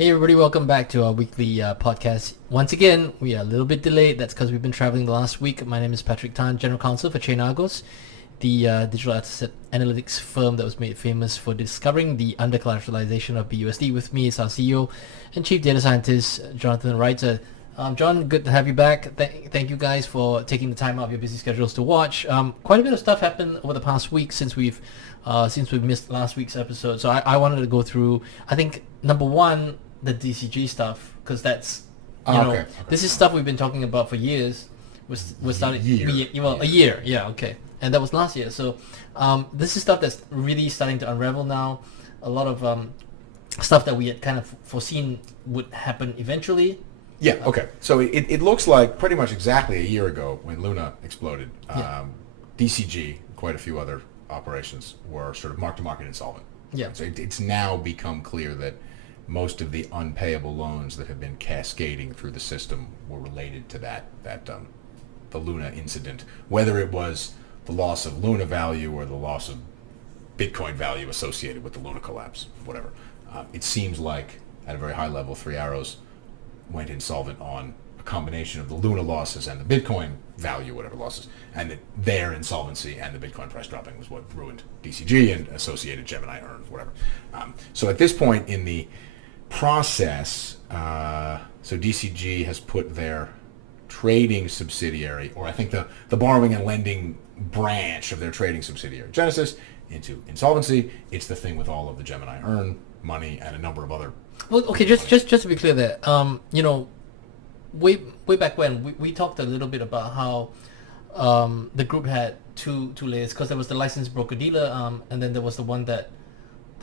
Hey everybody, welcome back to our weekly podcast. Once again, we are a little bit delayed. That's because we've been traveling the last week. My name is Patrick Tan, General Counsel for ChainArgos, the digital asset analytics firm that was made famous for discovering the under-collateralization of BUSD. With me is our CEO and Chief Data Scientist, Jonathan Reiter. John, good to have you back. Thank you guys for taking the time out of your busy schedules to watch. Quite a bit of stuff happened over the past week since we've missed last week's episode. So I wanted to go through, I think, number one, the DCG stuff, because that's this is stuff we've been talking about for years. We're starting a year, and that was last year. So this is stuff that's really starting to unravel now. A lot of stuff that we had kind of foreseen would happen eventually. Yeah, okay. So it looks like pretty much exactly a year ago when Luna exploded, DCG, quite a few other operations, were sort of mark-to-market insolvent. Yeah. So it's now become clear that most of the unpayable loans that have been cascading through the system were related to the Luna incident, whether it was the loss of Luna value or the loss of Bitcoin value associated with the Luna collapse, whatever. It seems like, at a very high level, Three Arrows went insolvent on a combination of the Luna losses and the Bitcoin value, whatever losses, and that their insolvency and the Bitcoin price dropping was what ruined DCG and associated Gemini earned, whatever. So at this point in the process, so DCG has put their trading subsidiary, or I think the borrowing and lending branch of their trading subsidiary, Genesis, into insolvency. It's the thing with all of the Gemini earn money and a number of other. Well, okay, just to be clear there, way back when we talked a little bit about how the group had two layers, because there was the licensed broker dealer, and then there was the one that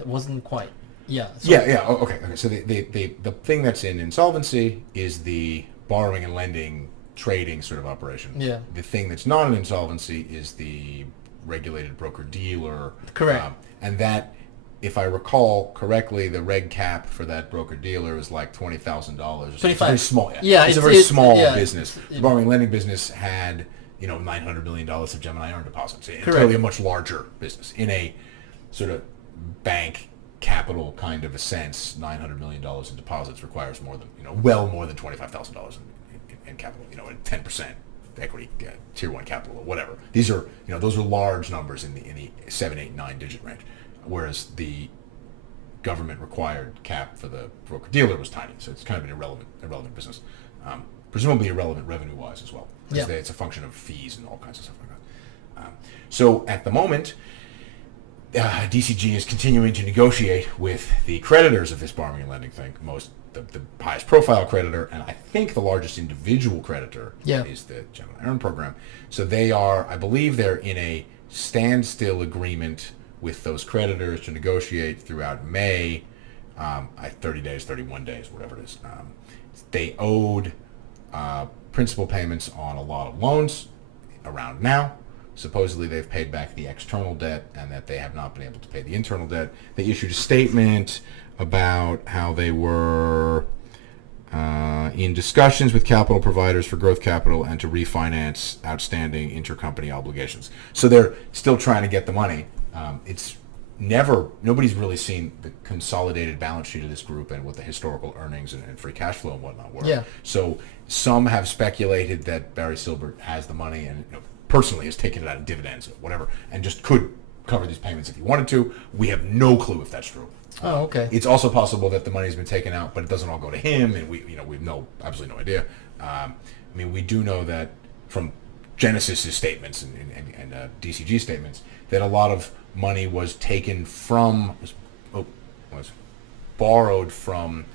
wasn't quite. Yeah. So Okay. So the thing that's in insolvency is the borrowing and lending trading sort of operation. Yeah. The thing that's not in insolvency is the regulated broker dealer. Correct. And that, if I recall correctly, the reg cap for that broker dealer is like $20,000. It's very small. Yeah. It's a very small business. The borrowing and lending business had $900 million of Gemini earned deposits. It's clearly a much larger business in a sort of bank capital kind of a sense. $900 million in deposits requires more than more than $25,000 in capital. At 10% equity, tier one capital or whatever. These are those are large numbers in the 7, 8, 9 digit range, whereas the government required cap for the broker dealer was tiny. So it's kind of an irrelevant business, presumably irrelevant revenue wise as well, because it's a function of fees and all kinds of stuff like that. So at the moment, DCG is continuing to negotiate with the creditors of this borrowing and lending thing. The highest profile creditor, and I think the largest individual creditor, is the Gemini Earn program. So I believe they're in a standstill agreement with those creditors to negotiate throughout May, 30 days, 31 days, whatever it is. They owed principal payments on a lot of loans around now. Supposedly they've paid back the external debt and that they have not been able to pay the internal debt. They issued a statement about how they were in discussions with capital providers for growth capital and to refinance outstanding intercompany obligations. So they're still trying to get the money. Nobody's really seen the consolidated balance sheet of this group and what the historical earnings and free cash flow and whatnot were. Yeah. So some have speculated that Barry Silbert has the money and personally has taken it out of dividends or whatever, and just could cover these payments if he wanted to. We have no clue if that's true. Oh, okay. It's also possible that the money's been taken out, but it doesn't all go to him, and we have absolutely no idea. We do know that from Genesis's statements and DCG statements that a lot of money was borrowed from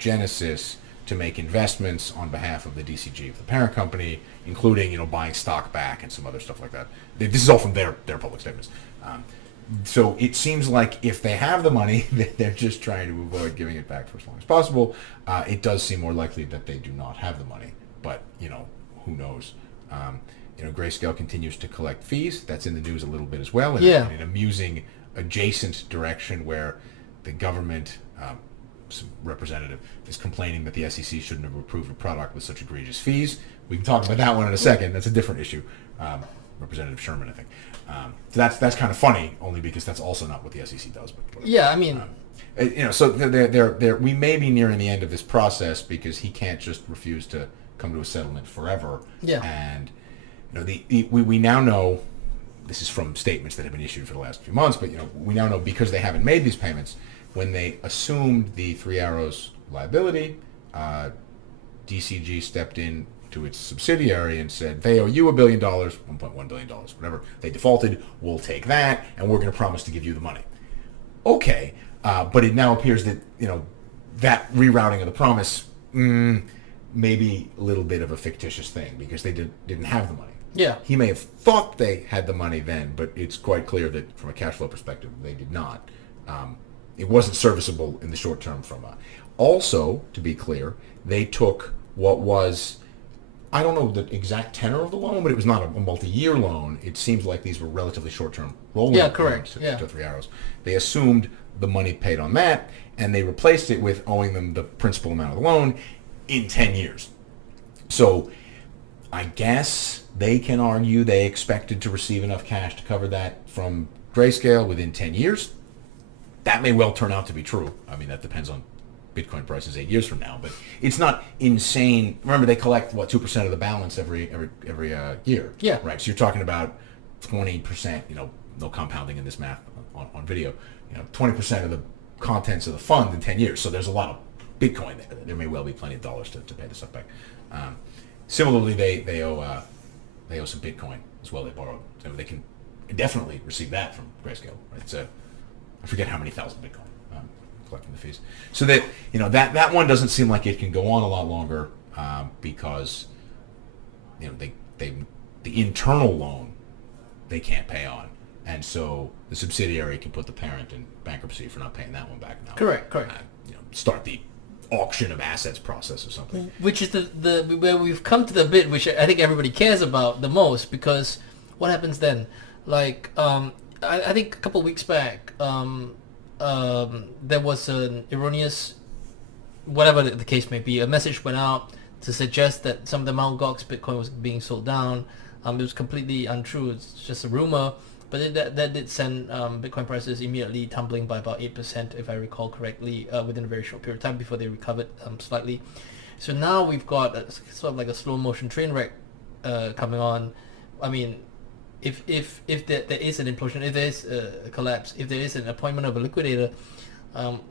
Genesis to make investments on behalf of the DCG of the parent company, including buying stock back and some other stuff like that. This is all from their public statements. So it seems like if they have the money, they're just trying to avoid giving it back for as long as possible. It does seem more likely that they do not have the money, but who knows? Grayscale continues to collect fees. That's in the news a little bit as well, in an amusing adjacent direction where the government, some representative, is complaining that the SEC shouldn't have approved a product with such egregious fees. We can talk about that one in a second. That's a different issue. Representative Sherman, I think. So that's kind of funny, only because that's also not what the SEC does. But yeah, I mean, So we may be nearing the end of this process because he can't just refuse to come to a settlement forever. Yeah. And we now know, this is from statements that have been issued for the last few months, but we now know because they haven't made these payments, when they assumed the Three Arrows liability, DCG stepped in to its subsidiary and said, they owe you $1 billion, $1.1 billion, whatever. They defaulted. We'll take that, and we're going to promise to give you the money. Okay, but it now appears that that rerouting of the promise may be a little bit of a fictitious thing because they didn't have the money. Yeah. He may have thought they had the money then, but it's quite clear that from a cash flow perspective, they did not. It wasn't serviceable in the short term Also, to be clear, they took what was, I don't know the exact tenor of the loan, but it was not a multi-year loan. It seems like these were relatively short-term rolling correct. to Three Arrows. They assumed the money paid on that, and they replaced it with owing them the principal amount of the loan in 10 years. So I guess they can argue they expected to receive enough cash to cover that from Grayscale within 10 years. That may well turn out to be true. I mean, that depends on Bitcoin prices 8 years from now, but it's not insane. Remember, they collect 2% of the balance every year. Yeah. Right. So you're talking about 20%. No compounding in this math on video. 20% of the contents of the fund in 10 years. So there's a lot of Bitcoin there. There may well be plenty of dollars to pay this stuff back. Similarly, they owe some Bitcoin as well. They borrowed, so they can definitely receive that from Grayscale. Right. So I forget how many thousand Bitcoin collecting the fees. So that that one doesn't seem like it can go on a lot longer because the internal loan they can't pay on, and so the subsidiary can put the parent in bankruptcy for not paying that one back now. Correct. Start the auction of assets process or something. Which is the where we've come to the bit which I think everybody cares about the most, because what happens then? Like I think a couple of weeks back, there was an erroneous, whatever the case may be, a message went out to suggest that some of the Mt. Gox Bitcoin was being sold down. It was completely untrue. It's just a rumor. But that did send Bitcoin prices immediately tumbling by about 8%, if I recall correctly, within a very short period of time before they recovered slightly. So now we've got sort of like a slow motion train wreck coming on. I mean, if there is an implosion, if there is a collapse, if there is an appointment of a liquidator,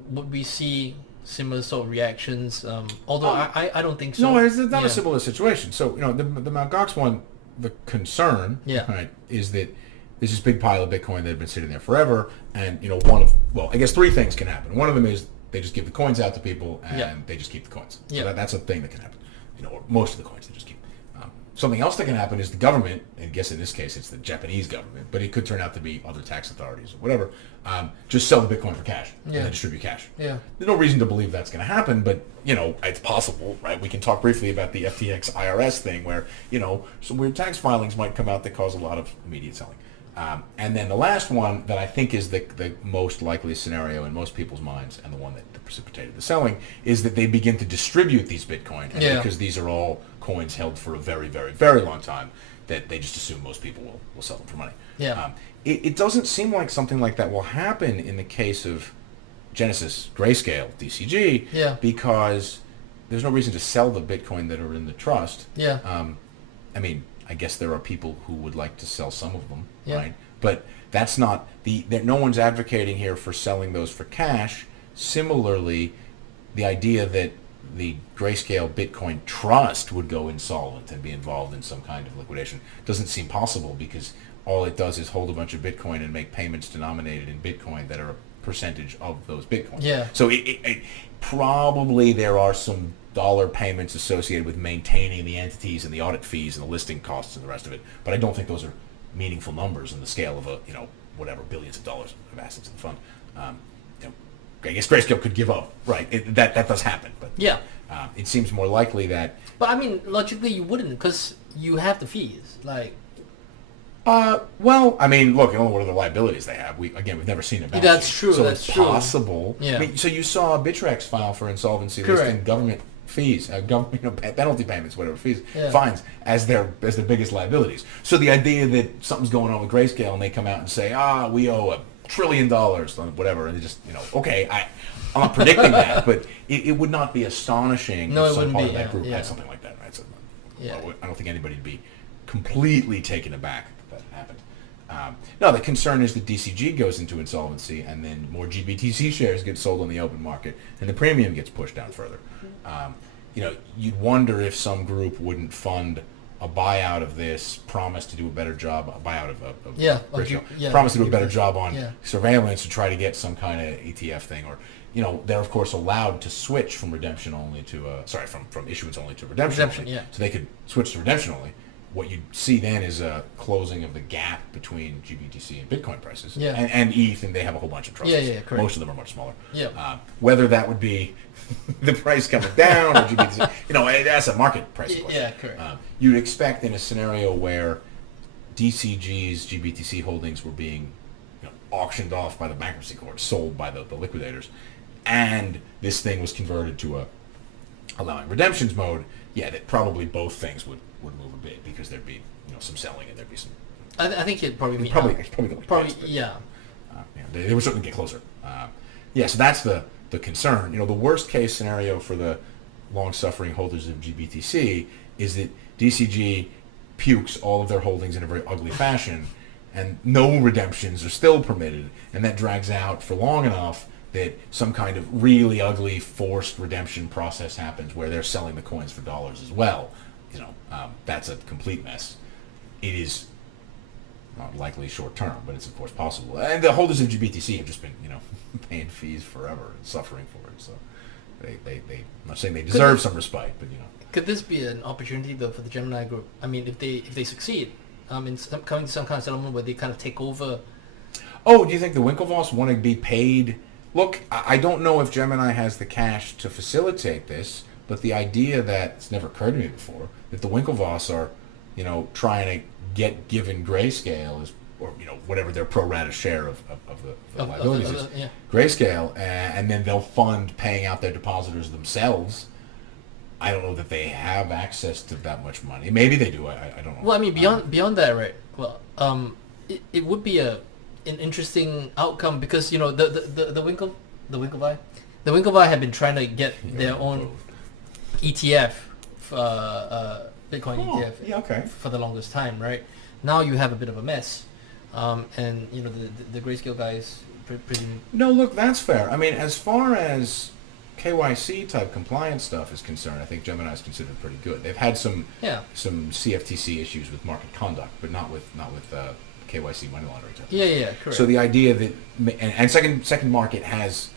would we see similar sort of reactions? Although I don't think so. No, it's not a similar situation. So the Mt. Gox one, the concern right, is that there's this big pile of Bitcoin that had been sitting there forever, and I guess three things can happen. One of them is they just give the coins out to people and they just keep the coins. So that's a thing that can happen. Or most of the coins they just keep. Something else that can happen is the government, and I guess in this case it's the Japanese government, but it could turn out to be other tax authorities or whatever, just sell the Bitcoin for cash and then distribute cash. Yeah. There's no reason to believe that's going to happen, but it's possible, right? We can talk briefly about the FTX IRS thing where some weird tax filings might come out that cause a lot of immediate selling. And then the last one that I think is the most likely scenario in most people's minds, and the one that precipitated the selling, is that they begin to distribute these Bitcoin, and because these are all coins held for a very, very, very long time, that they just assume most people will sell them for money. Yeah. It doesn't seem like something like that will happen in the case of Genesis, Grayscale, DCG, because there's no reason to sell the Bitcoin that are in the trust. Yeah. I mean, I guess there are people who would like to sell some of them, right? But that's not no one's advocating here for selling those for cash. Similarly, the idea that the Grayscale Bitcoin Trust would go insolvent and be involved in some kind of liquidation doesn't seem possible, because all it does is hold a bunch of Bitcoin and make payments denominated in Bitcoin that are a percentage of those Bitcoins. Yeah. So it probably there are some dollar payments associated with maintaining the entities and the audit fees and the listing costs and the rest of it, but I don't think those are meaningful numbers in the scale of whatever billions of dollars of assets in the fund. I guess Grayscale could give up, right? That does happen, but it seems more likely that. But I mean, logically, you wouldn't, because you have the fees, like. Well, I mean, look, I don't know what other liabilities they have. We've never seen a balance That's sheet. true. So that's it's true. Possible. Yeah. I mean, so you saw Bitrex file for insolvency listing government fees, penalty payments, whatever fees, fines as their biggest liabilities. So the idea that something's going on with Grayscale and they come out and say, we owe trillion dollars on whatever, and they just, okay, I'm not predicting that, but it would not be astonishing if some part of that group had something like that, right? So, I don't think anybody would be completely taken aback that happened. No, the concern is that DCG goes into insolvency, and then more GBTC shares get sold on the open market, and the premium gets pushed down further. You'd wonder if some group wouldn't fund a buyout of this, promise to do a better job, a buyout of promise to do a better job on surveillance to try to get some kind of ETF thing, or they're of course allowed to switch from redemption only to from issuance only to redemption only. Yeah. So they could switch to redemption only. What you'd see then is a closing of the gap between GBTC and Bitcoin prices. Yeah. And ETH, and they have a whole bunch of trusts. Yeah, correct. Most of them are much smaller. Yeah. Whether that would be the price coming down or GBTC, that's a market price question. Yeah, correct. You'd expect in a scenario where DCG's GBTC holdings were being auctioned off by the bankruptcy court, sold by the liquidators, and this thing was converted to allowing redemptions mode, that probably both things would move a bit, because there'd be some selling and there'd be some. I think it'd probably mean they would certainly get closer. So that's the concern. The worst case scenario for the long-suffering holders of GBTC is that DCG pukes all of their holdings in a very ugly fashion, and no redemptions are still permitted, and that drags out for long enough that some kind of really ugly forced redemption process happens where they're selling the coins for dollars as well. That's a complete mess. It is not likely short term, but it's of course possible. And the holders of GBTC have just been, paying fees forever and suffering for it. So they I'm not saying they deserve some respite, but Could this be an opportunity though for the Gemini group? I mean, if they succeed, in coming to some kind of settlement where they kind of take over. Oh, do you think the Winklevants want to be paid? Look, I don't know if Gemini has the cash to facilitate this, but the idea it's never occurred to me before, that the Winklevants are, trying to get given Grayscale or whatever their pro rata share of the liabilities is, Grayscale, and then they'll fund paying out their depositors themselves. I don't know that they have access to that much money. Maybe they do. I don't know. Well, I mean, beyond that, right? Well, it would be an interesting outcome, because the Winklevi have been trying to get their own ETF, Bitcoin ETF, for the longest time, right? Now you have a bit of a mess, and the Grayscale guys pretty. No, look, that's fair. I mean, as far as KYC type compliance stuff is concerned, I think Gemini is considered pretty good. They've had some CFTC issues with market conduct, but not with KYC money laundering type. Yeah, correct. So the idea that and second market has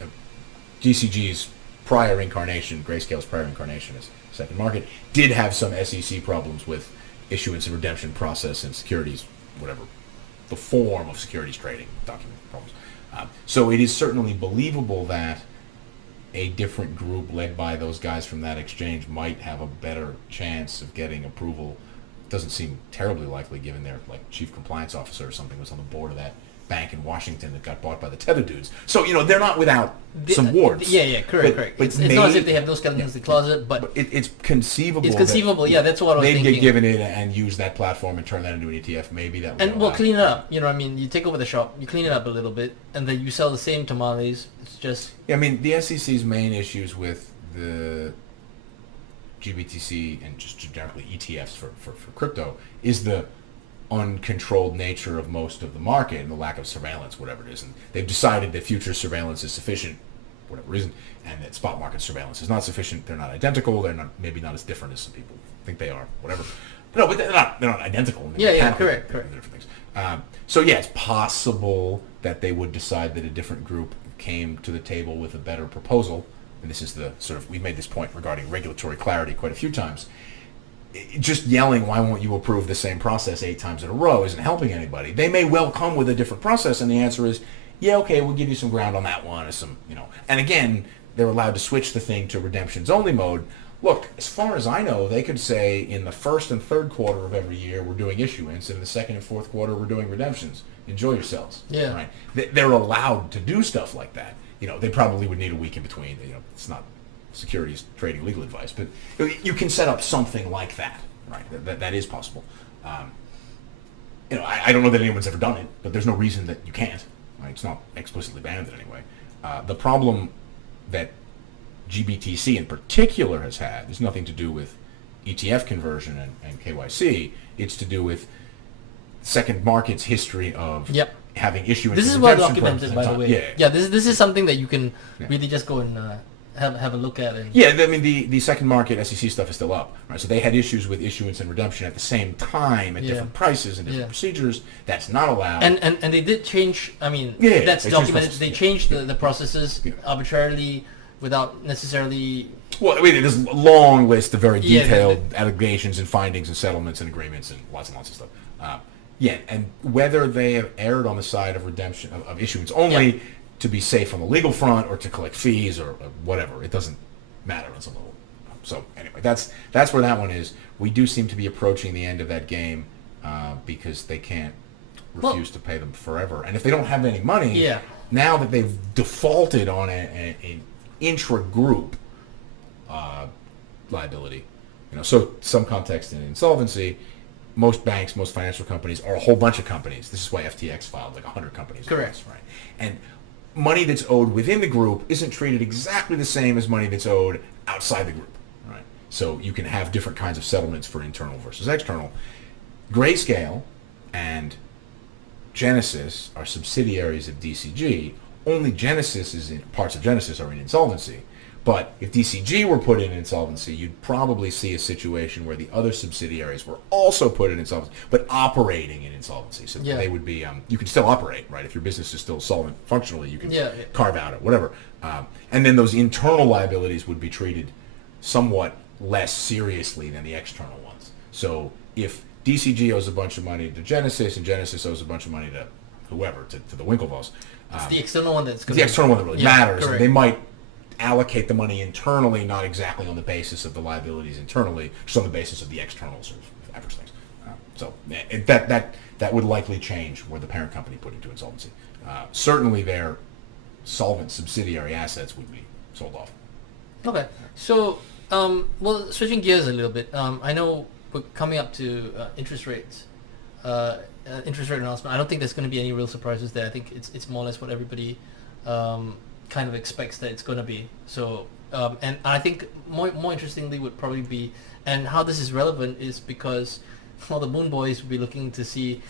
DCG's prior incarnation, Grayscale's prior incarnation as second market, did have some SEC problems with issuance and redemption process and securities, whatever the form of securities trading document problems. So it is certainly believable that a different group led by those guys from that exchange might have a better chance of getting approval. Doesn't seem terribly likely, given their chief compliance officer or something was on the board of that bank in Washington that got bought by the Tether dudes. So they're not without some warts. Yeah, correct. But it's not as if they have those skeletons in the closet, but it's conceivable. It's conceivable. That's what I was thinking. They'd get given it and use that platform and turn that into an ETF. Maybe that would. And we'll clean it up. You take over the shop, you clean it up a little bit, and then you sell the same tamales. It's just. Yeah, I mean, the SEC's main issues with the GBTC and just generally ETFs for crypto is the uncontrolled nature of most of the market and the lack of surveillance, whatever it is. And they've decided that future surveillance is sufficient, for whatever reason, and that spot market surveillance is not sufficient. They're not identical. They're maybe not as different as some people think they are, whatever. No, but they're not identical. Correct. Different things. So it's possible that they would decide that a different group came to the table with a better proposal. And this is the we've made this point regarding regulatory clarity quite a few times. Just yelling, why won't you approve the same process 8 times in a row, isn't helping anybody. They may well come with a different process, and the answer is, we'll give you some ground on that one, or And again, they're allowed to switch the thing to redemptions only mode. Look, as far as I know, they could say in the first and third quarter of every year we're doing issuance, and in the second and fourth quarter we're doing redemptions. Enjoy yourselves. Yeah. Right? They're allowed to do stuff like that. They probably would need a week in between. It's not securities trading legal advice, but you can set up something like that, right? That is possible. I don't know that anyone's ever done it, but there's no reason that you can't. Right? It's not explicitly banned in any way. The problem that GBTC in particular has had is nothing to do with ETF conversion and KYC. It's to do with second market's history of having issuance. This is well documented, by the way. Yeah. This is something that you can really just go and have a look at. And I mean, the second market SEC stuff is still up, right? So they had issues with issuance and redemption at the same time at different prices and different procedures. That's not allowed. And they did change. I mean, that's documented. They changed the processes arbitrarily without necessarily. Well, I mean, there's a long list of very detailed allegations and findings and settlements and agreements and lots of stuff. And whether they have erred on the side of redemption of issuance only to be safe on the legal front or to collect fees or whatever, it doesn't matter on some level. So anyway, that's where that one is. We do seem to be approaching the end of that game because they can't refuse to pay them forever. And if they don't have any money, now that they've defaulted on an intra-group liability, so some context in insolvency, most banks, most financial companies are a whole bunch of companies. This is why FTX filed like 100 companies. Correct. Right. And money that's owed within the group isn't treated exactly the same as money that's owed outside the group. Right. So you can have different kinds of settlements for internal versus external. Grayscale and Genesis are subsidiaries of DCG. Only parts of Genesis are in insolvency. But if DCG were put in insolvency, you'd probably see a situation where the other subsidiaries were also put in insolvency, but operating in insolvency. So they would be, you can still operate, right? If your business is still solvent functionally, you can carve out it, whatever. And then those internal liabilities would be treated somewhat less seriously than the external ones. So if DCG owes a bunch of money to Genesis and Genesis owes a bunch of money to whoever, to the Winklevoss. It's the external one that's the external one that really matters. Correct. They might allocate the money internally, not exactly on the basis of the liabilities internally, just on the basis of the external sort of average things. So that would likely change where the parent company put into insolvency. Certainly their solvent subsidiary assets would be sold off. Okay. So, switching gears a little bit, I know we're coming up to interest rates. Interest rate announcement. I don't think there's going to be any real surprises there. I think it's more or less what everybody kind of expects that it's going to be. So, and I think more interestingly would probably be, and how this is relevant is because all the Moon Boys will be looking to see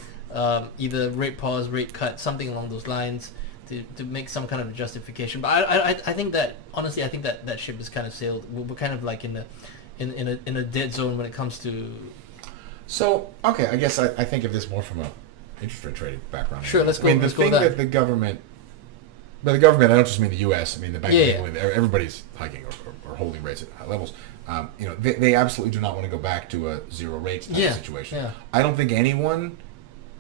either rate pause, rate cut, something along those lines to make some kind of justification. But I think that, honestly, I think that ship is kind of sailed. We're kind of like in a dead zone when it comes to. So, okay, I guess I think of this more from a interest rate trading background. Sure, let's go. I mean, the thing that the government, by the government, I don't just mean the U.S. I mean the Bank of England. Everybody's hiking or holding rates at high levels. They absolutely do not want to go back to a zero rates type of situation. Yeah. I don't think anyone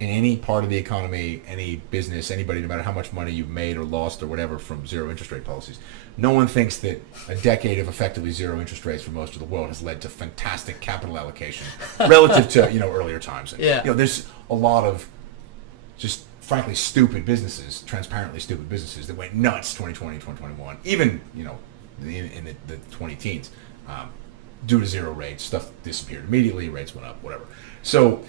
in any part of the economy, any business, anybody, no matter how much money you've made or lost or whatever from zero interest rate policies, no one thinks that a decade of effectively zero interest rates for most of the world has led to fantastic capital allocation relative to earlier times. And, there's a lot of just frankly stupid businesses, transparently stupid businesses that went nuts 2020, 2021, even in the 20 teens, due to zero rates. Stuff disappeared immediately, rates went up, whatever. So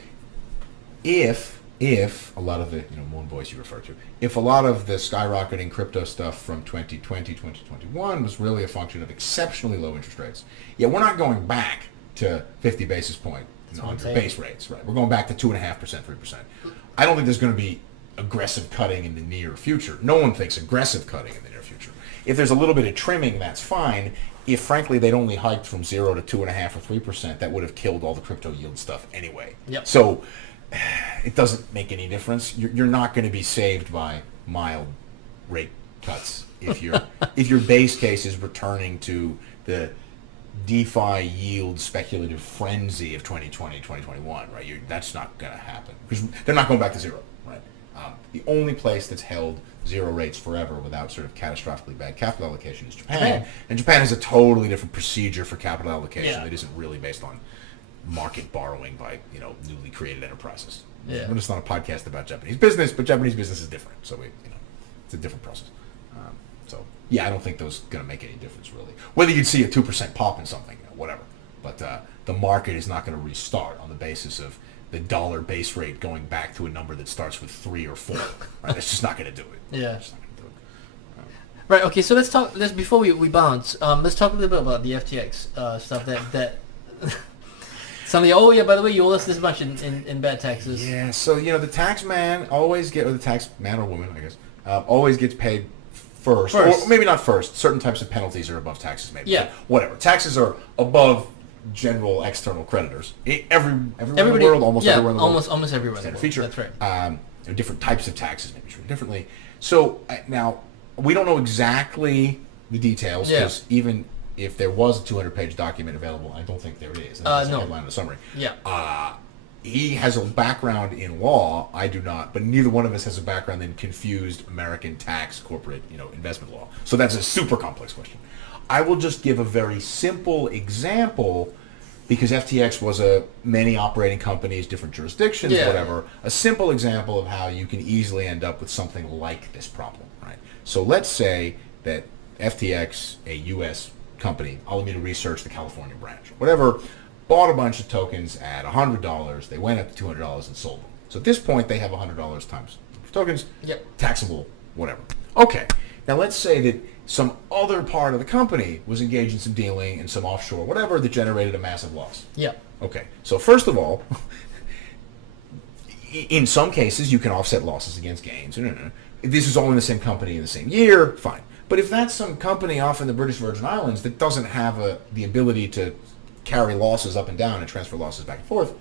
if a lot of the Moon Boys you refer to, if a lot of the skyrocketing crypto stuff from 2020, 2021 was really a function of exceptionally low interest rates, we're not going back to 50 basis point under base rates, right? We're going back to 2.5%, 3%. I don't think there's going to be aggressive cutting in the near future. No one thinks aggressive cutting in the near future. If there's a little bit of trimming, that's fine. If frankly they'd only hiked from 0 to 2.5 or 3%, that would have killed all the crypto yield stuff anyway. Yep. So it doesn't make any difference. You're not going to be saved by mild rate cuts if your base case is returning to the DeFi yield speculative frenzy of 2020, 2021, right? That's not going to happen because they're not going back to zero, right? The only place that's held zero rates forever without sort of catastrophically bad capital allocation is Japan. And Japan has a totally different procedure for capital allocation that isn't really based on market borrowing by newly created enterprises. Yeah. It's not a podcast about Japanese business, but Japanese business is different, so it's a different process. I don't think those going to make any difference really. Whether you'd see a 2% pop in something, whatever, but the market is not going to restart on the basis of the dollar base rate going back to a number that starts with 3 or 4. Right? That's just not going to do it. Yeah. It's not gonna do it. Right. Okay. So let's talk. Before we bounce. Let's talk a little bit about the FTX stuff. That somebody. Oh yeah. By the way, you owe us this much in bad taxes. Yeah. So the tax man always or the tax man or woman, I guess, always gets paid first, or maybe not first. Certain types of penalties are above taxes, maybe. Yeah. But whatever. Taxes are above general external creditors. Everywhere in the world, almost everywhere in the world. Almost everywhere in the world. Feature. That's right. Different types of taxes maybe treated differently. So now we don't know exactly the details because even if there was a 200-page document available, I don't think there is. That's the headline of the summary. Yeah. He has a background in law. I do not, but neither one of us has a background in confused American tax, corporate, investment law. So that's a super complex question. I will just give a very simple example because FTX was many operating companies, different jurisdictions, whatever. A simple example of how you can easily end up with something like this problem, right? So let's say that FTX, a U.S. company, Alameda Research, the California branch, whatever, bought a bunch of tokens at $100. They went up to $200 and sold them. So at this point, they have $100 times tokens, taxable, whatever. Okay, now let's say that some other part of the company was engaged in some dealing and some offshore, whatever, that generated a massive loss. Yeah. Okay, so first of all, in some cases, you can offset losses against gains. This is all in the same company in the same year, fine. But if that's some company off in the British Virgin Islands that doesn't have the ability to carry losses up and down and transfer losses back and forth,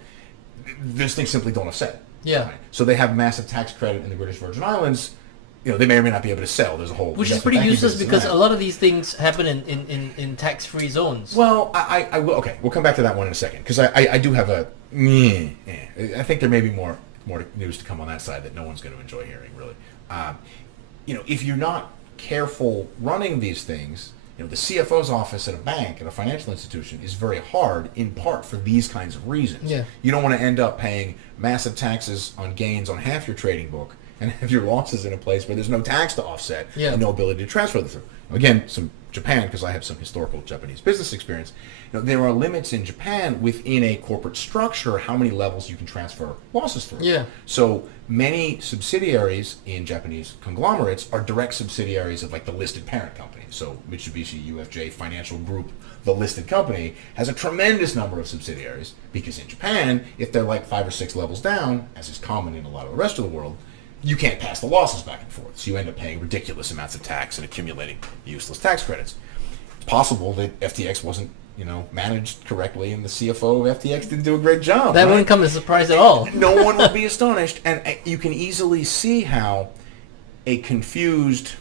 these things simply don't offset. Yeah. Right? So they have massive tax credit in the British Virgin Islands. They may or may not be able to sell. There's a whole which is pretty useless because a lot of these things happen in tax-free zones. Well, I will. Okay, we'll come back to that one in a second because I do have a. I think there may be more news to come on that side that no one's going to enjoy hearing. Really, if you're not careful running these things, the CFO's office at a bank, at a financial institution, is very hard, in part for these kinds of reasons. Yeah. You don't want to end up paying massive taxes on gains on half your trading book and have your losses in a place where there's no tax to offset and no ability to transfer them through. Again, some Japan, because I have some historical Japanese business experience, there are limits in Japan within a corporate structure how many levels you can transfer losses through. Yeah. So many subsidiaries in Japanese conglomerates are direct subsidiaries of like the listed parent company. So Mitsubishi UFJ Financial Group, the listed company, has a tremendous number of subsidiaries because in Japan, if they're like 5 or 6 levels down, as is common in a lot of the rest of the world, you can't pass the losses back and forth. So you end up paying ridiculous amounts of tax and accumulating useless tax credits. It's possible that FTX wasn't, managed correctly and the CFO of FTX didn't do a great job. That wouldn't come as a surprise at all. No one would be astonished. And you can easily see how a confused,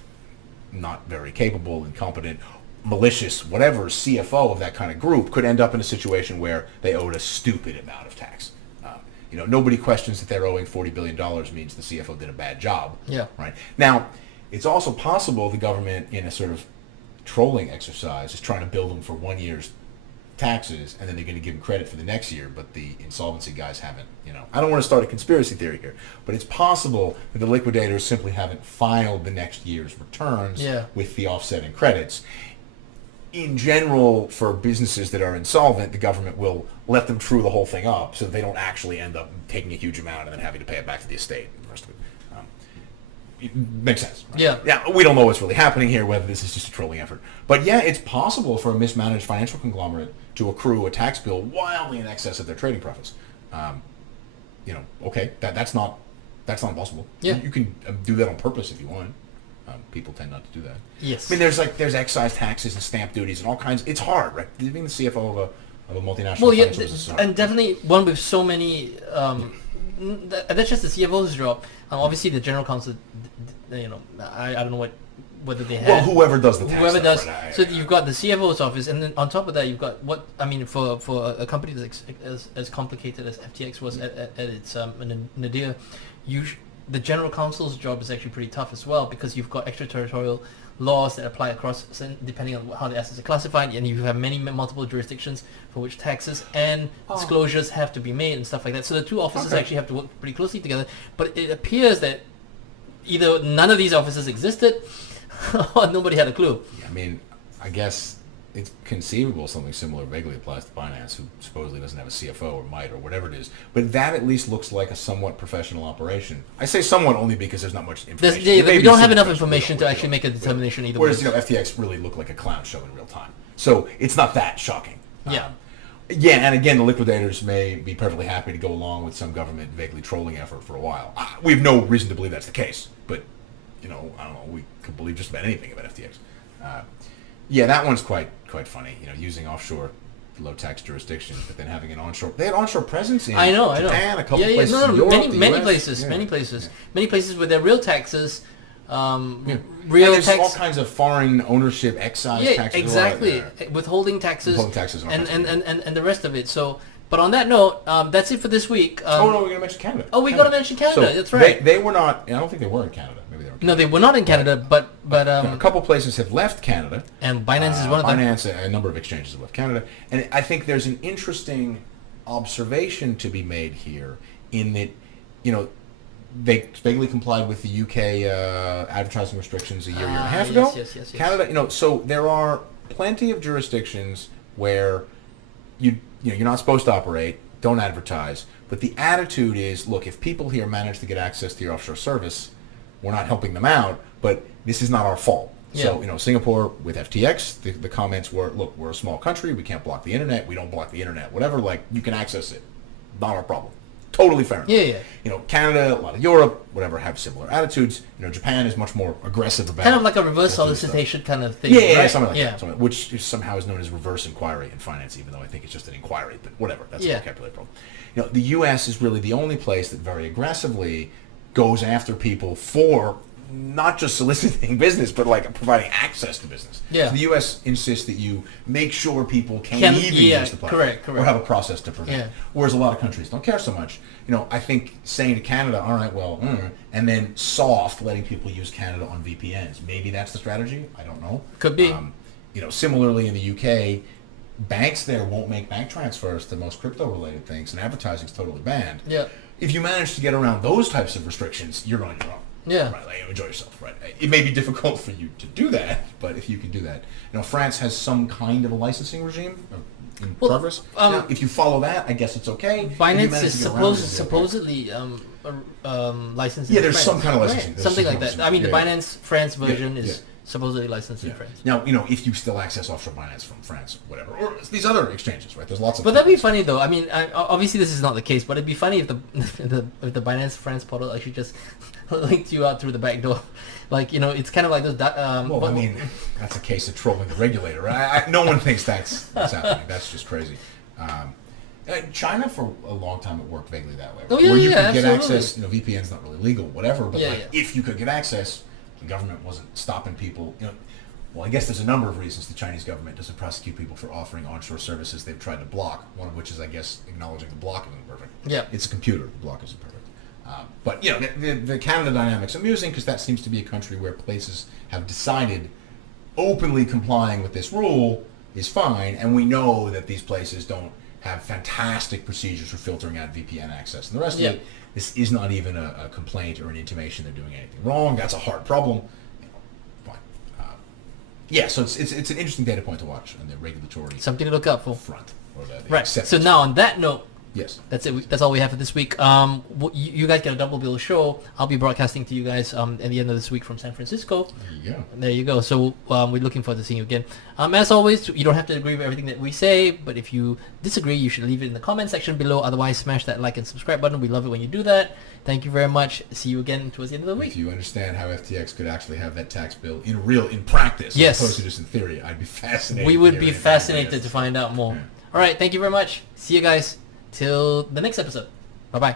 not very capable, incompetent, malicious, whatever CFO of that kind of group could end up in a situation where they owed a stupid amount of tax. Nobody questions that they're owing $40 billion means the CFO did a bad job. Yeah. Right. Now, it's also possible the government, in a sort of trolling exercise, is trying to bill them for 1 year's taxes, and then they're going to give them credit for the next year, but the insolvency guys haven't, I don't want to start a conspiracy theory here, but it's possible that the liquidators simply haven't filed the next year's returns with the offsetting credits. In general, for businesses that are insolvent, the government will let them true the whole thing up so that they don't actually end up taking a huge amount and then having to pay it back to the estate and the rest of it. It makes sense. Right? Yeah, we don't know what's really happening here, whether this is just a trolling effort. But yeah, it's possible for a mismanaged financial conglomerate to accrue a tax bill wildly in excess of their trading profits. Okay, that's not impossible. Yeah. You can do that on purpose if you want. People tend not to do that. Yes. I mean, there's excise taxes and stamp duties and all kinds. It's hard, right? Being the CFO of a multinational financial business is hard. And definitely one with so many. That's just the CFO's job. Obviously, the general counsel. I don't know whether they have. Well, whoever does the tax. Whoever stuff, does. right? So you've got the CFO's office, and then on top of that, you've got for a company that's as complicated as FTX was at its nadir, the general counsel's job is actually pretty tough as well because you've got extraterritorial laws that apply across depending on how the assets are classified, and you have multiple jurisdictions for which taxes and disclosures have to be made and stuff like that. So the two offices actually have to work pretty closely together. But it appears that either none of these offices existed or nobody had a clue. I mean, I guess it's conceivable something similar vaguely applies to Binance, who supposedly doesn't have a CFO or might or whatever it is. But that at least looks like a somewhat professional operation. I say somewhat only because there's not much information. We don't have enough information to actually make a determination either way. Whereas, FTX really looked like a clown show in real time. So it's not that shocking. Yeah. Yeah, and again, the liquidators may be perfectly happy to go along with some government vaguely trolling effort for a while. We have no reason to believe that's the case, but, I don't know, we could believe just about anything about FTX. Yeah, that one's quite funny, using offshore low-tax jurisdictions, but then having an onshore... They had onshore presence in Japan, a couple places in Europe, many places, many places with their real taxes... real and tax, all kinds of foreign ownership, excise taxes. Exactly. Withholding taxes, and the rest of it. So, but on that note, that's it for this week. We're going to mention Canada. We got to mention Canada. So that's right. They were not. I don't think they were in Canada. Maybe they were. No, they were not in Canada. But a couple places have left Canada. And Binance is one of them. Binance, a number of exchanges have left Canada, and I think there's an interesting observation to be made here in that, they vaguely complied with the UK advertising restrictions a year and a half ago. Yes. Canada, so there are plenty of jurisdictions where you're not supposed to operate, don't advertise, but the attitude is, look, if people here manage to get access to your offshore service, we're not helping them out, but this is not our fault. Yeah. So, Singapore with FTX, the comments were, look, we're a small country, we can't block the internet, we don't block the internet, whatever, you can access it, not our problem. Totally fair enough. Yeah. Canada, a lot of Europe, whatever, have similar attitudes. Japan is much more aggressive about... Kind of like a reverse solicitation kind of thing. Yeah, right? Something like that. Which somehow is known as reverse inquiry in finance, even though I think it's just an inquiry. But whatever, that's a vocabulary problem. The U.S. is really the only place that very aggressively goes after people for not just soliciting business, but providing access to business. Yeah. So the U.S. insists that you make sure people can even use the platform. Correct. Or have a process to prevent. Yeah. Whereas a lot of countries don't care so much. I think saying to Canada, all right, well, and then letting people use Canada on VPNs. Maybe that's the strategy. I don't know. Could be. Similarly in the UK, banks there won't make bank transfers to most crypto-related things, and advertising's totally banned. Yeah. If you manage to get around those types of restrictions, you're on your own. Yeah. Right, enjoy yourself, right? It may be difficult for you to do that, but if you can do that. France has some kind of a licensing regime in progress. Now, if you follow that, I guess it's okay. Binance is supposedly licensed in Yeah, there's France, some kind of licensing. Right? Something like that. The Binance France version is supposedly licensed in France. Now, if you still access offshore Binance from France, whatever, or these other exchanges, right? There's lots of... But that'd be funny, though. Obviously this is not the case, but it'd be funny if the Binance France portal actually just linked you out through the back door. It's kind of like those... that's a case of trolling the regulator, right? No one thinks that's happening. That's just crazy. China, for a long time, it worked vaguely that way. Right? Where you could get access, VPN's not really legal, whatever, but if you could get access... The government wasn't stopping people. I guess there's a number of reasons the Chinese government doesn't prosecute people for offering onshore services they've tried to block. One of which is, I guess, acknowledging the block isn't perfect. Yeah, it's a computer. The block isn't perfect. But the Canada dynamic's amusing because that seems to be a country where places have decided openly complying with this rule is fine, and we know that these places don't have fantastic procedures for filtering out VPN access and the rest of it. This is not even a complaint or an intimation they're doing anything wrong. That's a hard problem. Fine. So it's an interesting data point to watch on the regulatory something to look out for front. Right. So now on that note, yes, that's it. That's all we have for this week. You guys get a double bill show. I'll be broadcasting to you guys at the end of this week from San Francisco. There you go. So we're looking forward to seeing you again. As always, you don't have to agree with everything that we say, but if you disagree, you should leave it in the comment section below. Otherwise, smash that like and subscribe button. We love it when you do that. Thank you very much. See you again towards the end of the week. If you understand how FTX could actually have that tax bill in practice, as opposed to just in theory, I'd be fascinated. We would be fascinated to find out more. All right. Thank you very much. See you guys. Till the next episode. Bye-bye.